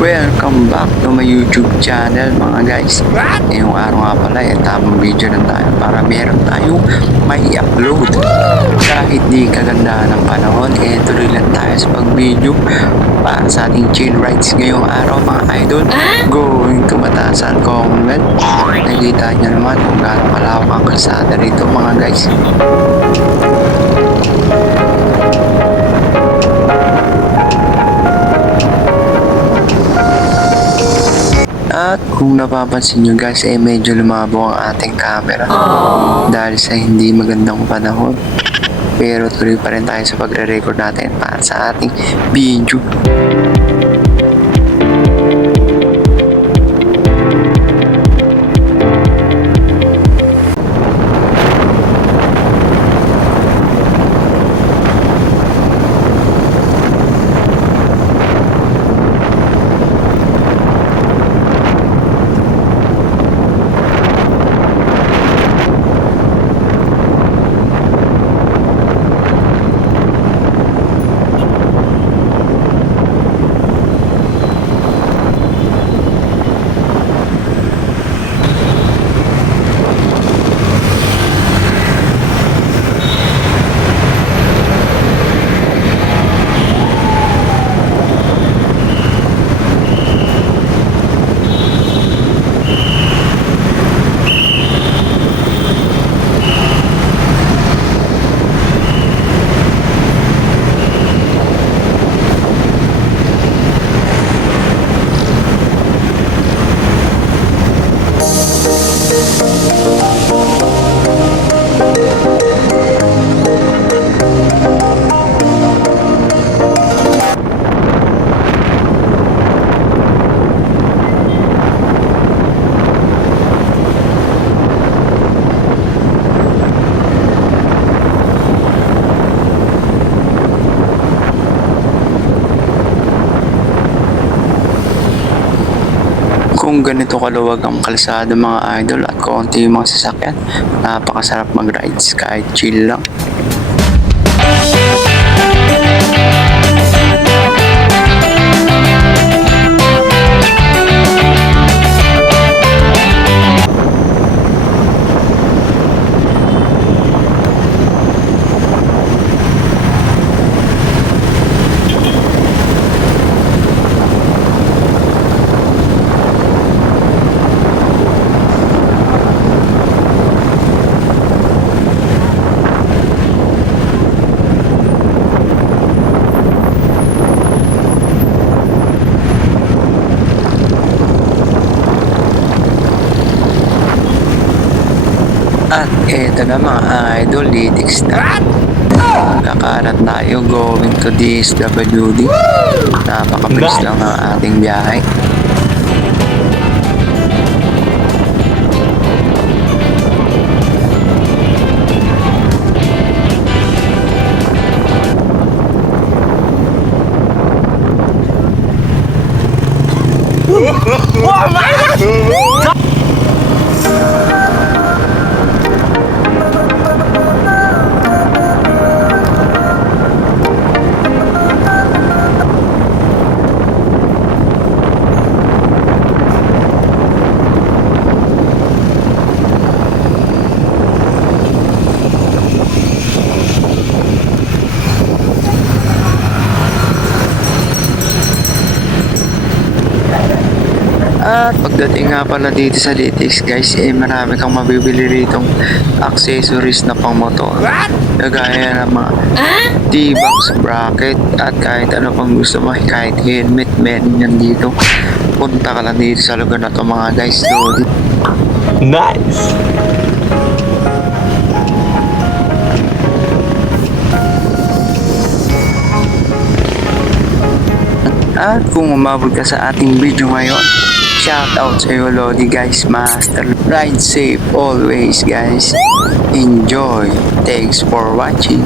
Welcome back to my YouTube channel mga guys. Ngayong araw nga pala, eh, tamang video na tayo para meron tayong may upload. Kahit di kagandahan ng panahon, eh tuloy lang tayo sa pag-video para sa ating chill rides ngayong araw mga idol. Going to Matasan Commonwealth. Nakikita nyo naman kung gaano kalawak ang kalsada rito mga guys. Kung napapansin nyo guys, eh medyo lumabo ang ating camera dahil sa hindi magandang panahon. Pero tuloy pa rin tayo sa pagre-record natin para sa ating video. Kung ganito kaluwag ang kalsada mga idol at konti yung mga sasakyan, napakasarap mag-rides kahit chill lang. At eto na mga idol, litics na. Kakalat tayo going to DSWD. Napakabilis Nice. lang ng ating biyahe. At pagdating nga pala dito sa Litix guys, eh marami kang mabibili ritong accessories na pang motor. Kagaya ng mga T-box bracket at kahit ano pang gusto mo, kahit helmet, meron yan dito. Punta ka lang dito sa lugar na to mga guys. Lodi. Nice! At kung umabot ka sa ating video ngayon, shout out sa iyo Lodi guys, master. Ride safe always guys. Enjoy. Thanks for watching.